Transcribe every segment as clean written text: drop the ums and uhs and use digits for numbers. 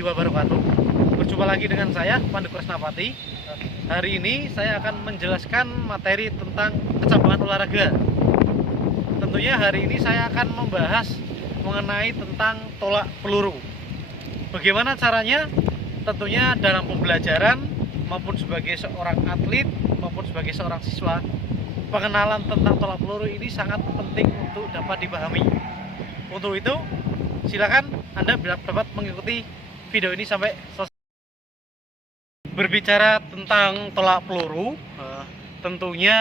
warahmatullahi wabarakatuh. Berjumpa lagi dengan saya, Pandu Kresnapati. Hari ini saya akan menjelaskan materi tentang kecabangan olahraga. Tentunya hari ini saya akan membahas mengenai tentang tolak peluru. Bagaimana caranya? Tentunya dalam pembelajaran maupun sebagai seorang atlet maupun sebagai seorang siswa, pengenalan tentang tolak peluru ini sangat penting untuk dapat dipahami. Untuk itu, silakan Anda dapat mengikuti video ini sampai selesai. Berbicara tentang tolak peluru, tentunya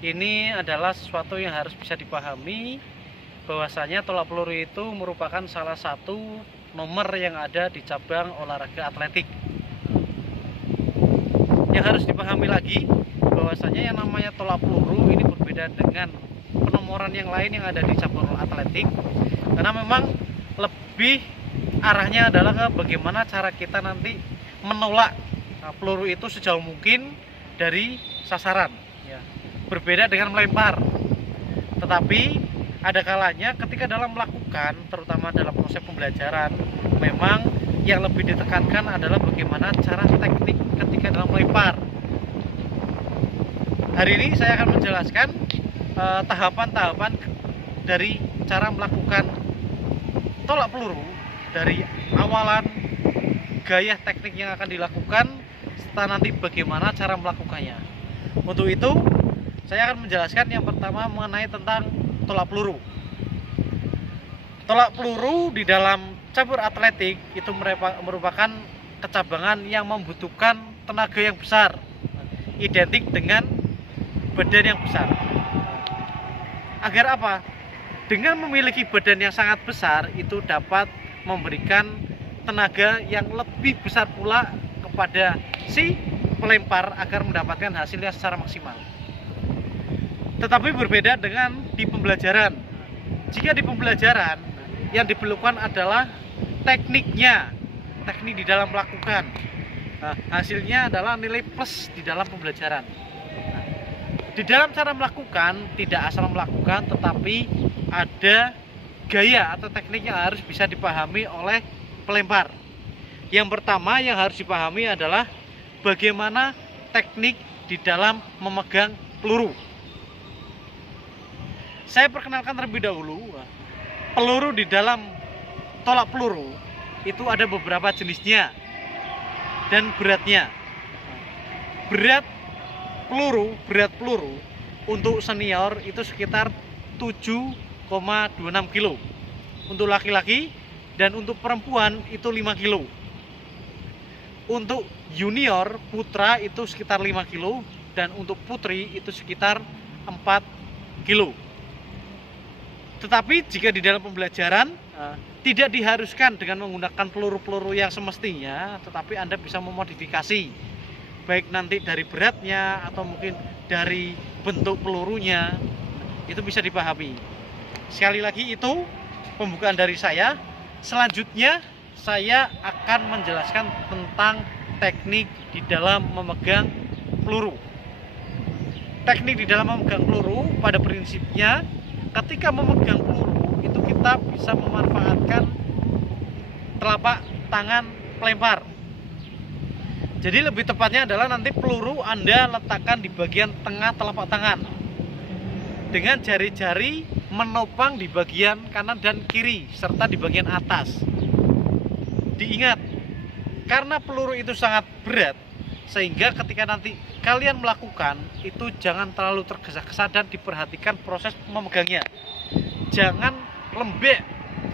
ini adalah sesuatu yang harus bisa dipahami, bahwasanya tolak peluru itu merupakan salah satu nomor yang ada di cabang olahraga atletik. Yang harus dipahami lagi, bahwasanya yang namanya tolak peluru ini berbeda dengan penomoran yang lain yang ada di cabang atletik, karena memang lebih arahnya adalah ke bagaimana cara kita nanti menolak peluru itu sejauh mungkin dari sasaran, ya. Berbeda dengan melempar. Tetapi ada kalanya ketika dalam melakukan, terutama dalam proses pembelajaran, memang yang lebih ditekankan adalah bagaimana cara teknik ketika dalam melempar. Hari ini saya akan menjelaskan tahapan-tahapan dari cara melakukan tolak peluru, dari awalan, gaya teknik yang akan dilakukan, serta nanti bagaimana cara melakukannya. Untuk itu saya akan menjelaskan yang pertama mengenai tentang tolak peluru. Tolak peluru di dalam cabur atletik itu merupakan kecabangan yang membutuhkan tenaga yang besar, identik dengan badan yang besar. Agar apa? Dengan memiliki badan yang sangat besar, itu dapat memberikan tenaga yang lebih besar pula kepada si pelempar agar mendapatkan hasilnya secara maksimal. Tetapi berbeda dengan di pembelajaran. Jika di pembelajaran yang diperlukan adalah tekniknya, teknik di dalam melakukan. Hasilnya adalah nilai plus di dalam pembelajaran. Di dalam cara melakukan, tidak asal melakukan, tetapi ada gaya atau teknik yang harus bisa dipahami oleh pelempar. Yang pertama yang harus dipahami adalah bagaimana teknik di dalam memegang peluru. Saya perkenalkan terlebih dahulu, peluru di dalam tolak peluru itu ada beberapa jenisnya dan beratnya. Berat peluru untuk senior itu sekitar 7,26 kilo untuk laki-laki, dan untuk perempuan itu 5 kilo. Untuk junior putra itu sekitar 5 kilo, dan untuk putri itu sekitar 4 kilo. Tetapi jika di dalam pembelajaran tidak diharuskan dengan menggunakan peluru-peluru yang semestinya, tetapi Anda bisa memodifikasi, baik nanti dari beratnya atau mungkin dari bentuk pelurunya, itu bisa dipahami. Sekali lagi itu pembukaan dari saya. Selanjutnya saya akan menjelaskan tentang teknik di dalam memegang peluru. Teknik di dalam memegang peluru pada prinsipnya, ketika memegang peluru itu kita bisa memanfaatkan telapak tangan pelempar. Jadi lebih tepatnya adalah nanti peluru Anda letakkan di bagian tengah telapak tangan, dengan jari-jari menopang di bagian kanan dan kiri serta di bagian atas. Diingat, karena peluru itu sangat berat, sehingga ketika nanti kalian melakukan itu jangan terlalu tergesa-gesa dan diperhatikan proses memegangnya. Jangan lembek,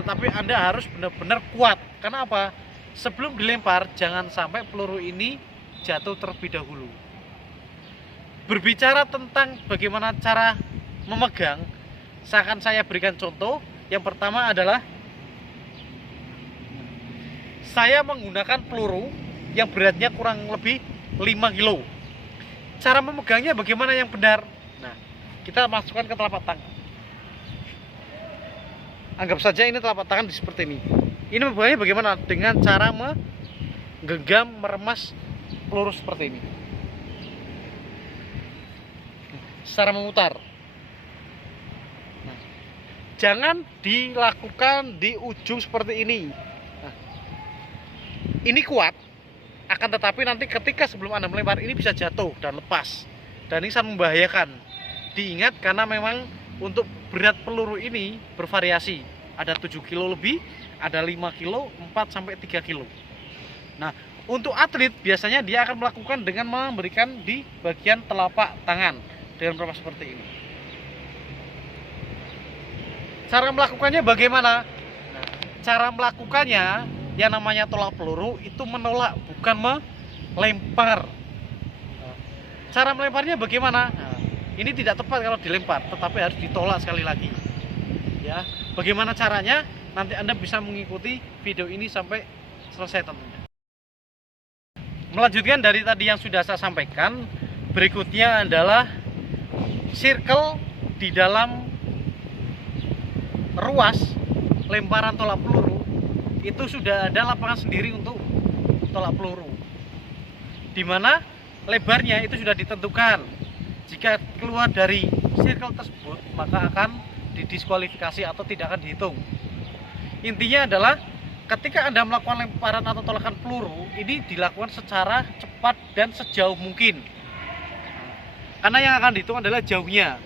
tetapi Anda harus benar-benar kuat. Karena apa? Sebelum dilempar, jangan sampai peluru ini jatuh terlebih dahulu. Berbicara tentang bagaimana cara memegang, akan saya berikan contoh. Yang pertama adalah saya menggunakan peluru yang beratnya kurang lebih 5 kilo. Cara memegangnya bagaimana yang benar? Nah, kita masukkan ke telapak tangan. Anggap saja ini telapak tangan seperti ini. Ini memegangnya bagaimana? Dengan cara menggenggam, meremas peluru seperti ini, secara memutar. Jangan dilakukan di ujung seperti ini. ini kuat, akan tetapi nanti ketika sebelum Anda melempar ini bisa jatuh dan lepas, dan ini sangat membahayakan. Diingat karena memang untuk berat peluru ini bervariasi, ada 7 kilo lebih, ada 5 kilo, 4 sampai 3 kilo. Nah, untuk atlet biasanya dia akan melakukan dengan memberikan di bagian telapak tangan dengan proses seperti ini. Cara melakukannya bagaimana? Nah, cara melakukannya yang namanya tolak peluru itu menolak, bukan melempar. Cara melemparnya bagaimana? Nah, ini tidak tepat kalau dilempar, tetapi harus ditolak sekali lagi. Ya, bagaimana caranya? Nanti Anda bisa mengikuti video ini sampai selesai tentunya. Melanjutkan dari tadi yang sudah saya sampaikan, berikutnya adalah circle di dalam ruas lemparan tolak peluru. Itu sudah ada lapangan sendiri untuk tolak peluru, dimana lebarnya itu sudah ditentukan. Jika keluar dari circle tersebut, maka akan didiskualifikasi atau tidak akan dihitung. Intinya adalah ketika Anda melakukan lemparan atau tolakan peluru, ini dilakukan secara cepat dan sejauh mungkin, karena yang akan dihitung adalah jauhnya.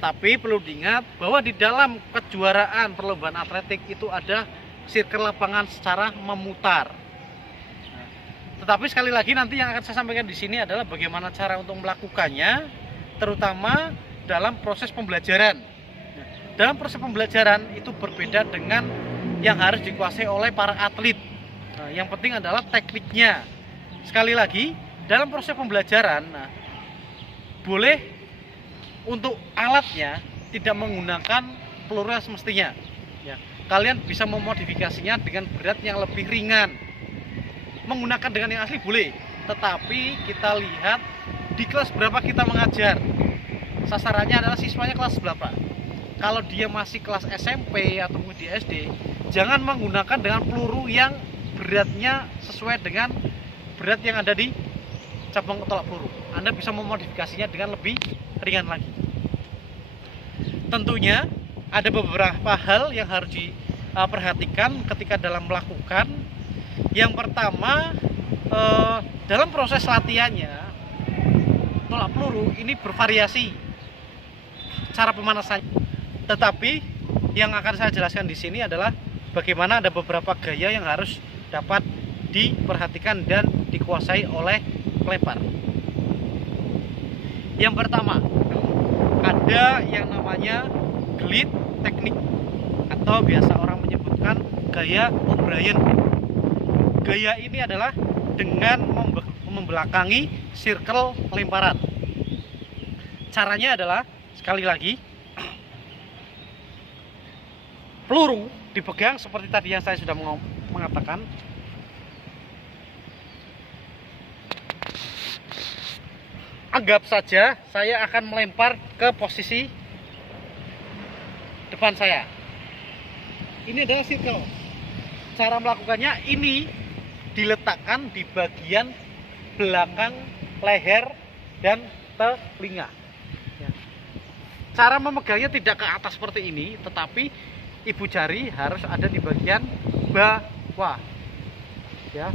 Tapi perlu diingat bahwa di dalam kejuaraan perlombaan atletik itu ada circle lapangan secara memutar. Tetapi sekali lagi nanti yang akan saya sampaikan di sini adalah bagaimana cara untuk melakukannya, terutama dalam proses pembelajaran. Dalam proses pembelajaran itu berbeda dengan yang harus dikuasai oleh para atlet. Yang penting adalah tekniknya. Sekali lagi, dalam proses pembelajaran, boleh untuk alatnya tidak menggunakan peluru yang semestinya. Ya, kalian bisa memodifikasinya dengan berat yang lebih ringan. Menggunakan dengan yang asli boleh, tetapi kita lihat di kelas berapa kita mengajar. Sasarannya adalah siswanya kelas berapa. Kalau dia masih kelas SMP atau di SD, jangan menggunakan dengan peluru yang beratnya sesuai dengan berat yang ada di cabang tolak peluru. Anda bisa memodifikasinya dengan lebih ringan lagi. Tentunya ada beberapa hal yang harus diperhatikan ketika dalam melakukan. Yang pertama, dalam proses latihannya tolak peluru ini bervariasi cara pemanasannya. Tetapi yang akan saya jelaskan di sini adalah bagaimana ada beberapa gaya yang harus dapat diperhatikan dan dikuasai oleh pelempar. Yang pertama, ada yang namanya glide teknik atau biasa orang menyebutkan gaya O'Brien. Gaya ini adalah dengan membelakangi circle lemparan. Caranya adalah, sekali lagi, peluru dipegang seperti tadi yang saya sudah mengatakan. Anggap saja saya akan melempar ke posisi depan saya. Ini adalah circle. Cara melakukannya ini diletakkan di bagian belakang leher dan telinga. Cara memegangnya tidak ke atas seperti ini, tetapi ibu jari harus ada di bagian bawah. Ya.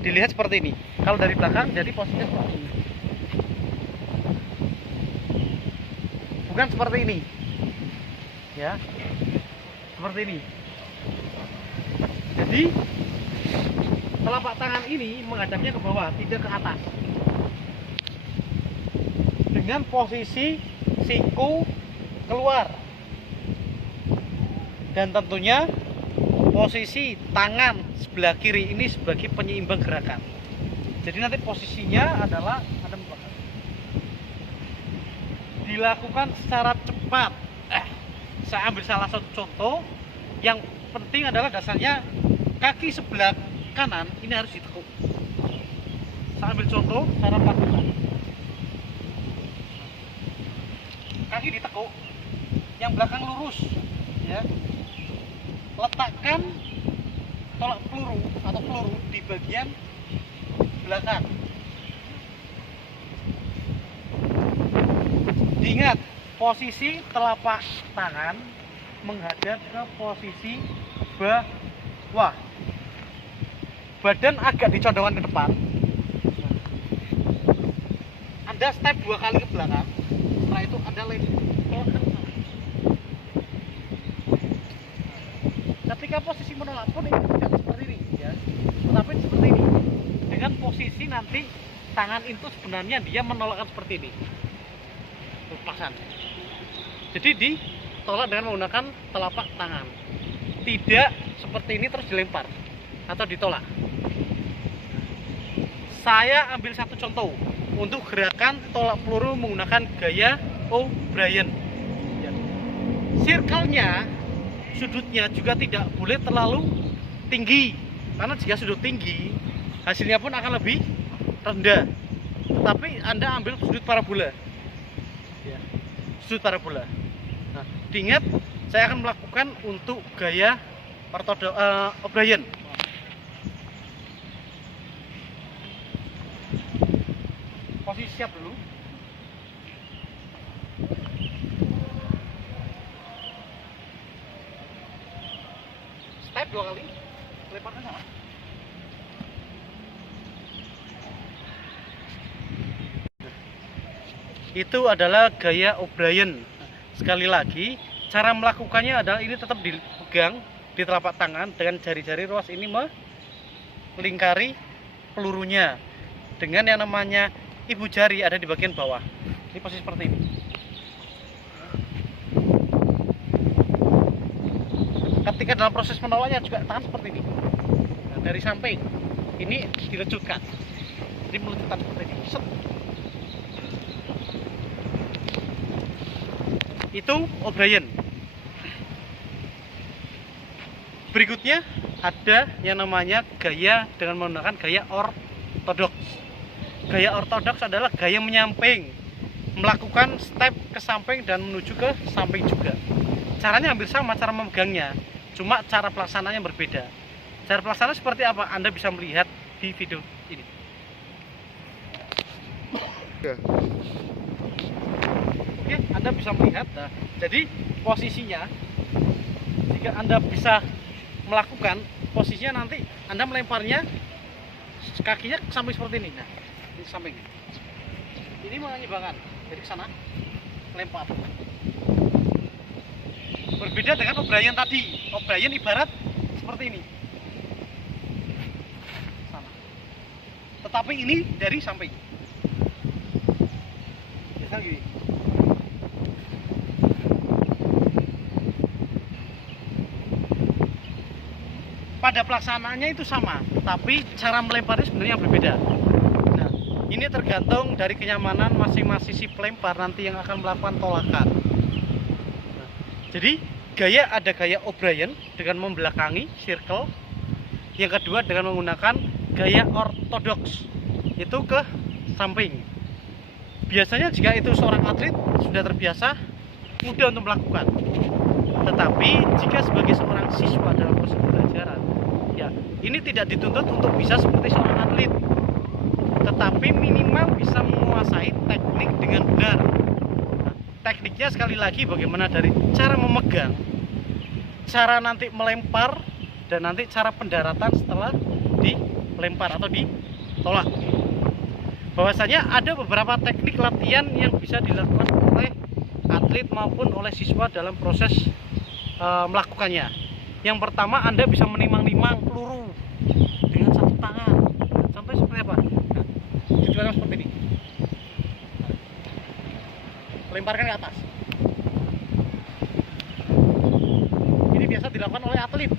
Dilihat seperti ini. Kalau dari belakang jadi posisinya seperti ini. Bukan seperti ini. Ya. Seperti ini. Jadi telapak tangan ini menghadapnya ke bawah, tidak ke atas. Dengan posisi siku keluar. Dan tentunya posisi tangan sebelah kiri ini sebagai penyeimbang gerakan. Jadi nanti posisinya adalah dilakukan secara cepat. Saya ambil salah satu contoh. Yang penting adalah dasarnya kaki sebelah kanan ini harus ditekuk. Saya ambil contoh cara melakukan. Kaki ditekuk, yang belakang lurus, ya. Letakkan tolak peluru atau peluru di bagian belakang. Diingat, posisi telapak tangan menghadap ke posisi Wah, badan agak dicondongkan ke depan. Anda step 2 kali ke belakang. Setelah itu Anda tolakkan. Ketika posisi menolak pun ini tidak seperti ini ya, tetapi seperti ini. Dengan posisi nanti tangan itu sebenarnya dia menolakkan seperti ini. Lepasan. Jadi ditolak dengan menggunakan telapak tangan. Tidak seperti ini terus dilempar atau ditolak. Saya ambil satu contoh untuk gerakan tolak peluru menggunakan gaya O'Brien. Circle-nya, sudutnya juga tidak boleh terlalu tinggi, karena jika sudut tinggi hasilnya pun akan lebih rendah. Tetapi Anda ambil sudut parabola, sudut parabola. Nah, diingat saya akan melakukan untuk gaya O'Brien. Posisi siap dulu. Step 2 kali, lemparkan sama. Itu adalah gaya O'Brien. Sekali lagi, cara melakukannya adalah ini tetap dipegang di telapak tangan dengan jari-jari ruas ini melingkari pelurunya dengan yang namanya ibu jari ada di bagian bawah. Ini posisi seperti ini. Ketika dalam proses menolaknya juga tangan seperti ini. Nah, dari samping ini dilejutkan. Jadi melejutkan seperti ini. Set. Itu O'Brien. Berikutnya ada yang namanya gaya dengan menggunakan gaya ortodoks. Gaya ortodoks adalah gaya menyamping, melakukan step ke samping dan menuju ke samping juga. Caranya hampir sama cara memegangnya, cuma cara pelaksanaannya berbeda. Cara pelaksana seperti apa? Anda bisa melihat di video ini. Oke, Anda bisa melihat. Nah, jadi posisinya, jika Anda bisa melakukan posisinya, nanti Anda melemparnya kakinya ke samping seperti ini. Nah, ini samping. Ini menyebangan dari sana, lempar. Berbeda dengan O'Brien tadi. O'Brien ibarat seperti ini. Sana. Tetapi ini dari samping. Biasa gini. Pada pelaksanaannya itu sama, tapi cara melemparnya sebenarnya berbeda. Nah, ini tergantung dari kenyamanan masing-masing si pelempar nanti yang akan melakukan tolakan. Nah, jadi ada gaya O'Brien dengan membelakangi circle. Yang kedua dengan menggunakan gaya ortodoks, itu ke samping. Biasanya jika itu seorang atlet sudah terbiasa, mudah untuk melakukan. Tetapi jika sebagai seorang siswa dalam proses pembelajaran, ya ini tidak dituntut untuk bisa seperti seorang atlet, tetapi minimal bisa menguasai teknik dengan benar. Nah, tekniknya sekali lagi bagaimana dari cara memegang, cara nanti melempar, dan nanti cara pendaratan setelah dilempar atau ditolak. Bahwasanya ada beberapa teknik latihan yang bisa dilakukan oleh atlet maupun oleh siswa dalam proses melakukannya. Yang pertama, Anda bisa menimang-nimang peluru dengan satu tangan. Contohnya seperti apa? Nah, dijelaskan seperti ini. Lemparkan ke atas. Ini biasa dilakukan oleh atlet.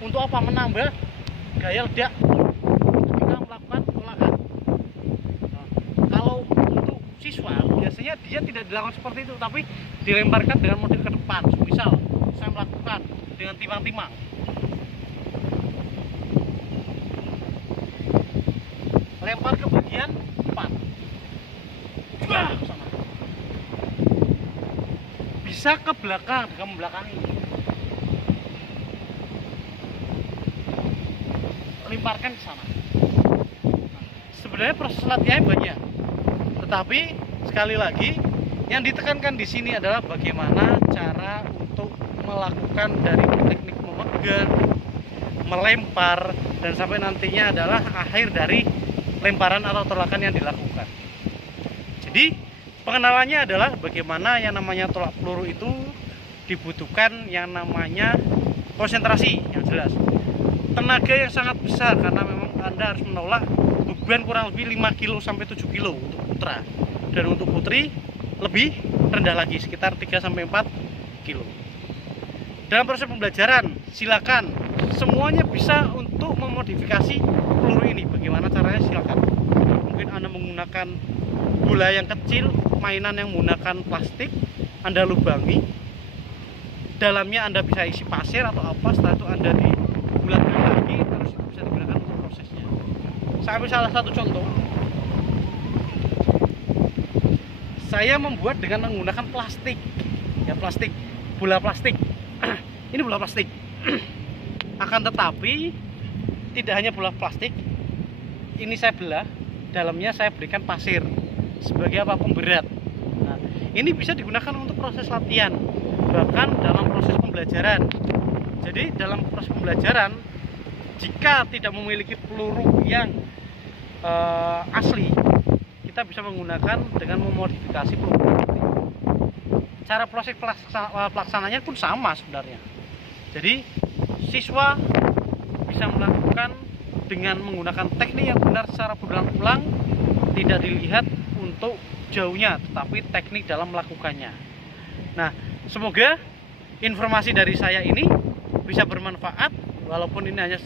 Untuk apa? Menambah gaya ledak ketika melakukan tolakan. Nah, kalau untuk siswa, biasanya dia tidak dilakukan seperti itu, tapi dilemparkan dengan model ke depan. Misal saya melakukan dengan timang-timang. Lempar ke bagian depan. Sama. Bisa ke belakang dengan membelakangi. Lemparkan ke sana. Nah, sebenarnya proses latihannya banyak. Tetapi sekali lagi yang ditekankan di sini adalah bagaimana cara untuk melakukan dari teknik memegang, melempar, dan sampai nantinya adalah akhir dari lemparan atau tolakan yang dilakukan. Jadi pengenalannya adalah bagaimana yang namanya tolak peluru itu dibutuhkan yang namanya konsentrasi yang jelas, tenaga yang sangat besar, karena memang Anda harus menolak beban kurang lebih 5 kilo sampai 7 kilo untuk putra, dan untuk putri lebih rendah lagi sekitar 3 sampai 4 kilo. Dalam proses pembelajaran silakan semuanya bisa untuk memodifikasi peluru ini. Bagaimana caranya silakan. Mungkin Anda menggunakan bola yang kecil, mainan yang menggunakan plastik, Anda lubangi, dalamnya Anda bisa isi pasir atau apa, setelah itu Anda dibulatkan lagi, terus itu bisa digunakan untuk prosesnya. Saya ambil salah satu contoh. Saya membuat dengan menggunakan plastik, ya plastik, bola plastik. Ini bola plastik. Akan tetapi tidak hanya bola plastik, ini saya belah, dalamnya saya berikan pasir sebagai apa, pemberat. Nah, ini bisa digunakan untuk proses latihan, bahkan dalam proses pembelajaran. Jadi dalam proses pembelajaran, jika tidak memiliki peluru yang asli, kita bisa menggunakan dengan memodifikasi peluru. Cara proses pelaksananya pun sama sebenarnya. Jadi siswa bisa melakukan dengan menggunakan teknik yang benar secara berulang-ulang, tidak dilihat untuk jauhnya, tetapi teknik dalam melakukannya. Nah, semoga informasi dari saya ini bisa bermanfaat, walaupun ini hanya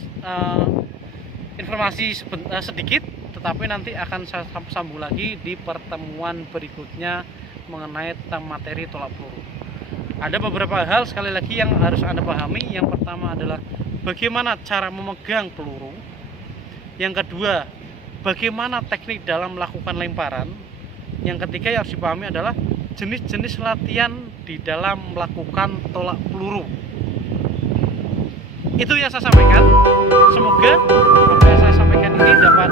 informasi sedikit, tetapi nanti akan saya sambung lagi di pertemuan berikutnya mengenai tentang materi tolak peluru. Ada beberapa hal sekali lagi yang harus Anda pahami. Yang pertama adalah bagaimana cara memegang peluru. Yang kedua, bagaimana teknik dalam melakukan lemparan. Yang ketiga yang harus dipahami adalah jenis-jenis latihan di dalam melakukan tolak peluru. Itu yang saya sampaikan. Semoga apa yang saya sampaikan ini dapat